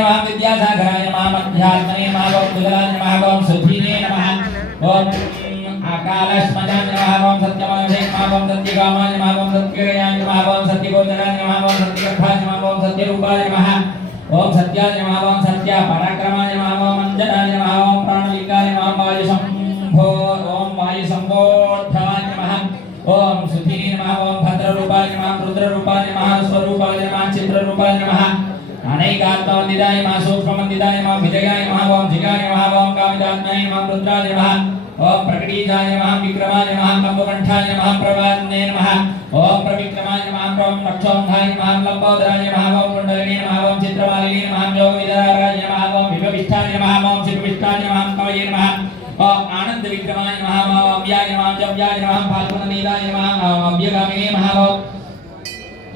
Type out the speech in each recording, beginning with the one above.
नमः विद्यासागराय नमः मध्यात्मने नमः ओम विगलाय नमः ओम सुधीने नमः ओम आकालस्मजाय नमः ओम सत्यमाय नमः ओम सत्यकामाय नमः ओम सत्यगयाय नमः ओम सत्यगोचराय नमः ओम सत्यगर्भाय नमः ओम सत्यरूपाय नमः ओम सत्याय नमः ओम सत्या पराक्रमाय नमः ओम अंजनाय नमः ओम प्राणलिंगाय नमः वायुशंभो ओम वायुशंभोत्थाय नमः ओम सुधीने नमः ओम भद्ररूपाय नमः रुद्ररूपाय नमः स्वरूपाय नमः चित्ररूपाय नमः अनेकात्मवन्दिताय नमः सूक्ष्मवन्दिताय नमः विजयाय नमः ओम जिगाय नमः ओम कामितात्मने नमः रुद्राय नमः ओम प्रकटीजाय नमः विक्रमाय नमः कंबकंठाय नमः प्रवान्ने नमः ओम प्रविक्रमाय नमः ओम नक्षोंधाय नमः लंबोदराय नमः ओम कुंडलिनी नमः ओम चित्रमालिनी नमः योगविदाराय नमः ओम विभविष्ठाय नमः ओम शिवविष्ठाय नमः कवये नमः ओम आनंद विक्रमाय नमः ओम व्याय नमः जव्याय नमः फाल्गुननीलाय नमः ओम अभ्यगामिने नमः ओम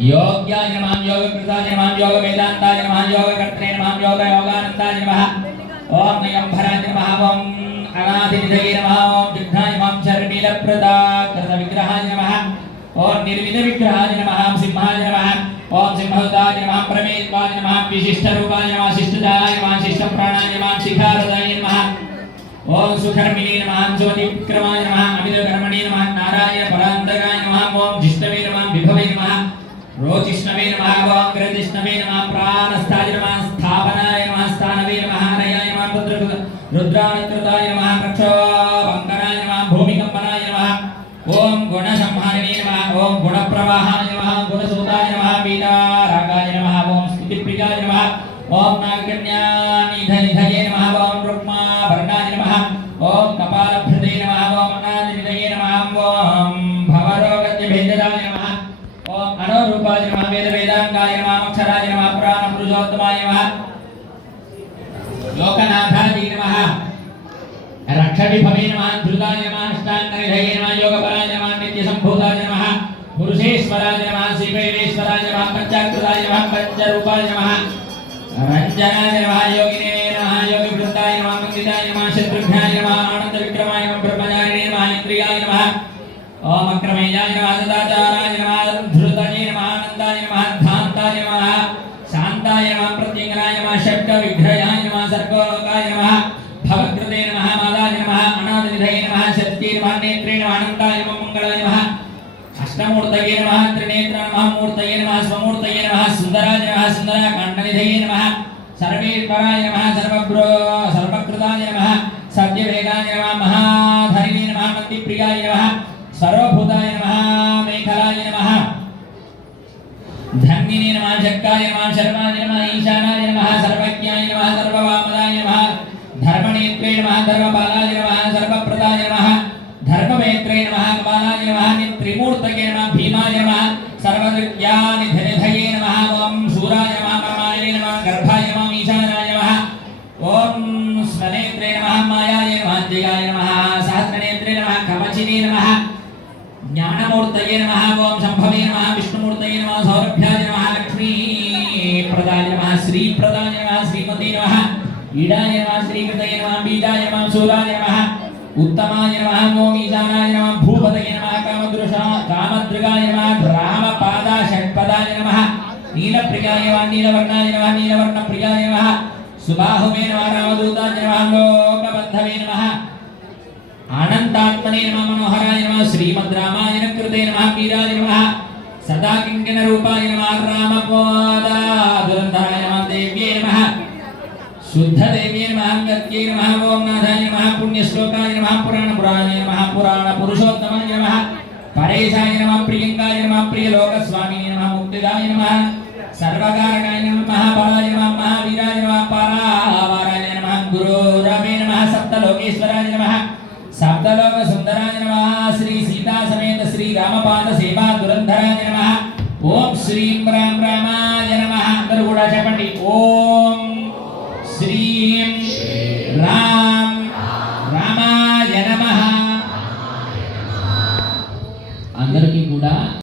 योग्याय नमः योगकृताय नमः योगवेदान्ताय नमः योगकर्त्रे नमः योगानन्दाय नमः ओम नयम्भराय नमः ओम अनादिनिधये नमः ओम विघ्नाय नमः शर्मिलप्रदाकृतविग्रहाय नमः ओम निर्विघ्नविग्रहाय नमः सिंहाय नमः ओम सिंहदाय नमः प्रमेयवाय नमः विशिष्टरूपाय नमः शिष्टदाय नमः शिष्टप्राणाय नमः शिखारदाय नमः ओम सुखर्मिणे नमः ज्योतिविक्रमाय नमः अमितकर्मणे नमः नारायण परान्तकाय नमः ओम जिष्णवे नमः विभवे नमः रोचिष्णवे नमः ओम कृतिष्णवे नमः प्राणस्थाय नमः स्थापनाय नमः स्थानवे नमः हरयाय नमः रुद्राणकृताय नमः कक्षोभङ्कराय नमः भूमिकम्पनाय नमः ओम गुणसंहारिणे नमः ओम गुणप्रवाहाय नमः गुणसूताय नमः वीरारागाय नमः ओम स्तुतिप्रियाय नमः ओम नागकन्यानिधये नमः ओम रुक्माभरणाय नमः ओम कपालभृते नमः ओम अनादिनिधये नमः ओम भवरोगत्यभेदराय नमः ओम अनोरूपाय नमः वेदवेदांगाय नमः अक्षराय नमः पुराणपुरुषोत्तमाय नमः लोकनाथाय नमः रक्षविभवे नमः धृताय नमः अष्टाङ्गनिधये नमः योगपराय नमः नित्यसम्भूताय नमः पुरुषेश्वराय नमः श्रीवैवेश्वराय नमः पंचाकृताय नमः पंचरूपाय नमः रंजनाय नमः योगिने नमः योगिवृन्दाय नमः मंदिराय नमः शत्रुघ्नाय नमः आनन्दविक्रमाय नमः ब्रह्मचारिणे नमः इंद्रियाय नमः ओम अक्रमेयाय नमः सदाचाराय नमः धृताय नमः आनन्दाय नमः धान्ताय नमः शान्ताय नमः प्रत्यङ्गाय नमः षट्विग्रहाय नमः सर्वलोकाय नमः भवकृते नमः मादाय नमः अनादिनिधये नमः शक्ति नमः नेत्रे नमः अनन्ताय नमः मंगलाय नमः अष्टमूर्तये नमः त्रिनेत्र नमः मूर्तये नमः स्वमूर्तये नमः सुन्दराय नमः सुन्दरकाण्डनिधये नमः सर्वेश्वराय नमः सर्वकृताय नमः सत्यवेगाय नमः महाधरिणे नमः मन्दिप्रियाय नमः सर्वभूताय नमः मेखलाय नमः धन्विने नमः जक्काय नमः शर्माय नमः ईशानाय नमः सर्वज्ञाय नमः सर्ववामदाय नमः धर्मनेत्रे नमः धर्मपालाय नमः सर्वप्रदाय नमः धर्मवेत्रे नमः कपालाय नमः त्रिमूर्तये नमः भीमाय नमः सर्वज्ञानिधये नमः ओम शूराय नमः परमाय नमः गर्भाय नमः ईशानाय नमः ओम स्वनेत्रे नमः मायाय नमः जयाय नमः सहस्रनेत्रे नमः कवचिने नमः ज्ञानमूर्तये नमः ओम शंभवे नमः विष्णुमूर्तये नमः सौरभ्याय नमः लक्ष्मीप्रदाय नमः श्रीप्रदाय नमः श्रीमते नमः ईडाय नमः श्रीकृतये नमः बीजाय नमः शूलाय नमः उत्तमाय नमः ओम ईशानाय नमः भूपतये नमः कामदृगाय नमः रामपादा षट्पदाय नमः नीलप्रियाय नमः नीलवर्णाय नमः नीलवर्णप्रियाय नमः सुबाहुवे नमः रामदूताय नमः लोकबन्धवे नमः आनन्दात्मने नमः मनोहराय नमः श्रीमद्रामायण कृते नमः वीराय नमः सदा किङ्कणरूपाय नमः रामपादाधुरन्धराय नमः देव्ये नमः शुद्धदेव्ये नमः गत्यै नमः ओम नाथाय नमः पुण्यश्लोकाय नमः पुराणपुराणाय नमः पुराणपुरुषोत्तमाय नमः परेशाय नमः प्रियङ्गाय नमः प्रियलोकस्वामिने नमः मुक्तिदाय नमः सर्वकारकाय नमः महाबलाय नमः महावीराय नमः परावाराय नमः गुरुरवे नमः सप्तलोकेश्वराय नमः सप्तलोकसुन्दराय नमः श्री सीता समेत श्री रामपाद सेवा दुरंधराय नमः ओम श्रीं राम रामाय नमः अंदर కూడా చెప్పండి ఓం